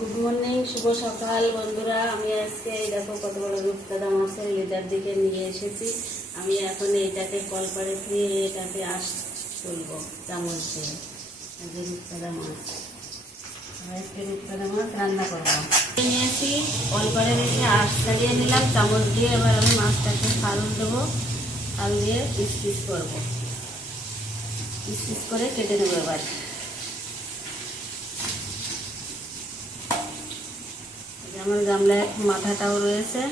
Good morning, শুভ সকাল বন্ধুরা। আমি আজকে এই দেখো কত বড় রূপচাঁদা মাছের লেদার দিকে নিয়ে এসেছি। আমি এখন এইটাকে কল করে দিয়ে এটাকে আঁশ তুলবো চামচ দিয়ে। যে রূপচাঁদা মাছ, আজকে রূপচাঁদা মাছ রান্না করবো। নিয়েছি কল করে রেখে আঁশ চালিয়ে নিলাম চামচ দিয়ে। এবার আমি মাছটাকে ফাল দেবো, ফাল দিয়ে পিস পিস করবো, পিস পিস করে কেটে দেবো। এবার আমার গামলায় মাথাটাও রয়েছে।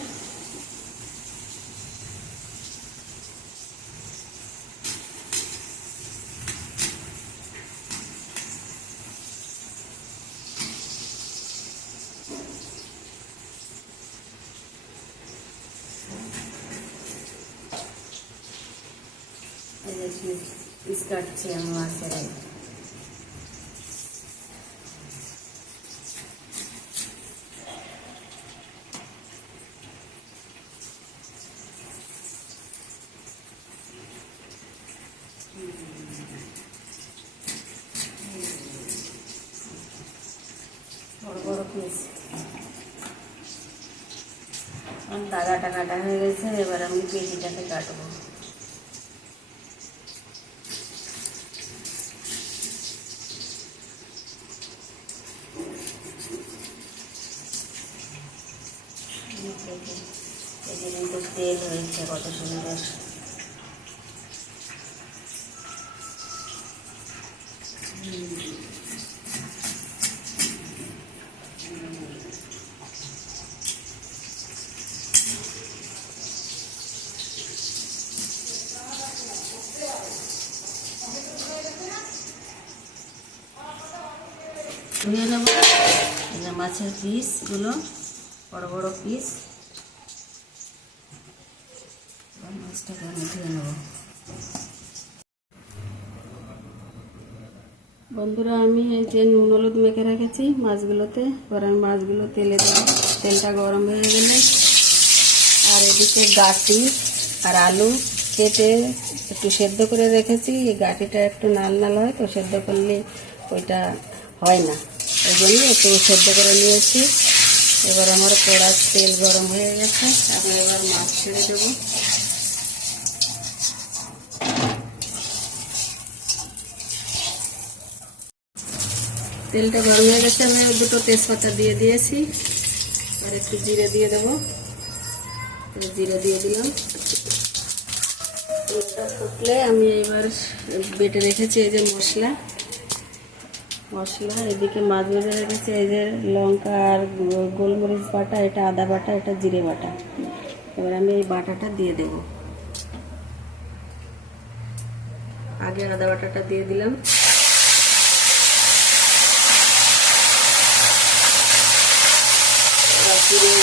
পিস কাটছি আমি মাছের। বড় বড় পিস দাগাটা কাটা হয়ে গেছে। এবার আমি পেটিটাকে কাটবো। কিন্তু তেল হয়েছে কত সুন্দর। ধুয়ে নেব মাছের পিসগুলো, বড় বড় পিস। মাছটাকে আমি ধুয়ে নেব। বন্ধুরা, আমি এই যে নুন হলুদ মেখে রেখেছি মাছগুলোতে। এবার আমি মাছগুলো তেলে দেবো। তেলটা গরম হয়ে গেলে আর এদিকে গাঁটি আর আলু কেটে একটু সেদ্ধ করে রেখেছি। এই গাঁটিটা একটু নাল নাল হয় তো, সেদ্ধ করলে ওইটা হয় না, ওই জন্য একটু সেদ্ধ করে নিয়েছি। এবার আমার কড়ার তেল গরম হয়ে গেছে। আমি এবার মাছ ছেড়ে দেবো। তেলটা গরম হয়ে গেছে। আমি দুটো তেজপাতা দিয়ে দিয়েছি। আর একটু জিরে দিয়ে দেবো। জিরে দিয়ে দিলাম। তেলটা ফুটলে আমি এবার বেটে রেখেছি এই যে মশলা, এদিকে মাছ বেটে রেখেছি। এই যে লঙ্কা আর গোলমরিচ বাটা, এটা আদা বাটা, এটা জিরে বাটা। এবার আমি এই বাটাটা দিয়ে দেব। আগে আদা বাটাটা দিয়ে দিলাম।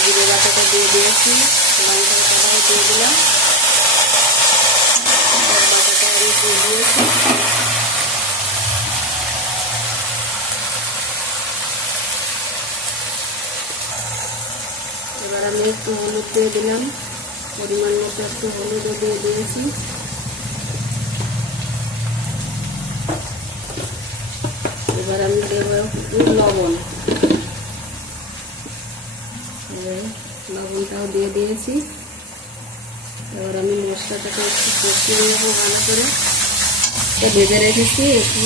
জিরে বাটাটা দিয়ে দিয়েছি। লঙ্কার কড়াই দিয়ে দিলাম। বাটাটা আমি দিয়ে দিয়েছি। এবার আমি একটু হলুদ দিয়ে দিলাম, পরিমাণ মতো একটু হলুদও দিয়ে দিয়েছি। এবার আমি দেব লবণ, লবণটাও দিয়ে দিয়েছি। এবার আমি মশলাটাকে একটু কষিয়ে নেবো ভালো করে। ভেজে রেখেছি। একটু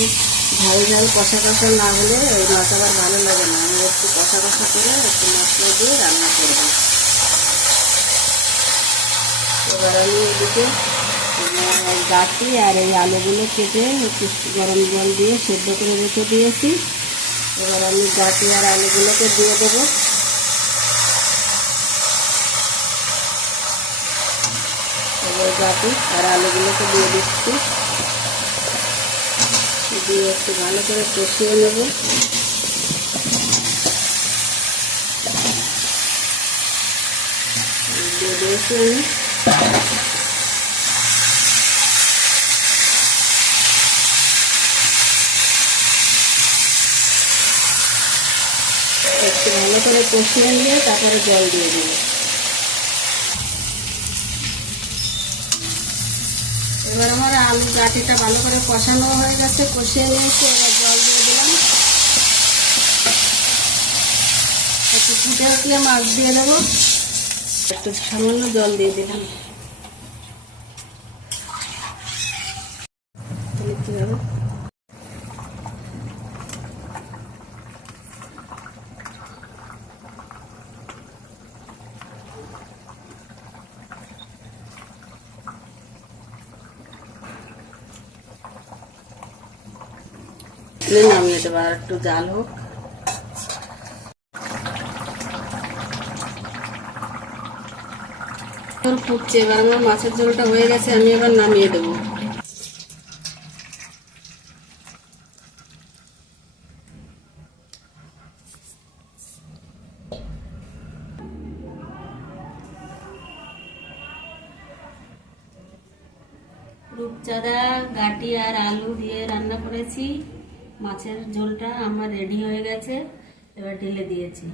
ঝাল ঝাল কষা কষা না হলে ওই মাছ আবার ভালো লাগে না। আমি একটু কষা কষা করে একটু মশলা দিয়ে রান্না করবো। এবার আমি এদিকে গাঁটি আর এই আলুগুলো কেটে একটু গরম জল দিয়ে সেদ্ধ করে রেখে দিয়েছি। এবার আমি গাঁটি আর আলুগুলোকে দিয়ে দেবো। এবার গাঁটি আর আলুগুলোকে দিয়ে দিচ্ছি, দিয়ে একটু ভালো করে কষিয়ে নেব। দিয়ে দিয়েছি আমি। একটু ভালো করে কষিয়ে নিয়ে তারপরে জল দিয়ে দেবো। এবার আমার আলু গাঁটিটা ভালো করে কষানো হয়ে গেছে, কষিয়ে নিয়েছি। এবার জল দিয়ে দিলাম। একটু ফুটে উঠলে মাছ দিয়ে দেবো, একটু সামান্য জল দিয়ে দিলাম। তাহলে কি হবে, নামিয়ে দেবো, আর একটু জাল হোক। ফুটছে, এবার আমার মাছের ঝোলটা হয়ে গেছে, আমি এবার নামিয়ে দেবো। রূপচাঁদা গাটি আর আলু দিয়ে রান্না করেছি, মাছের ঝোলটা আমার রেডি হয়ে গেছে, এবার ঢেলে দিয়েছি।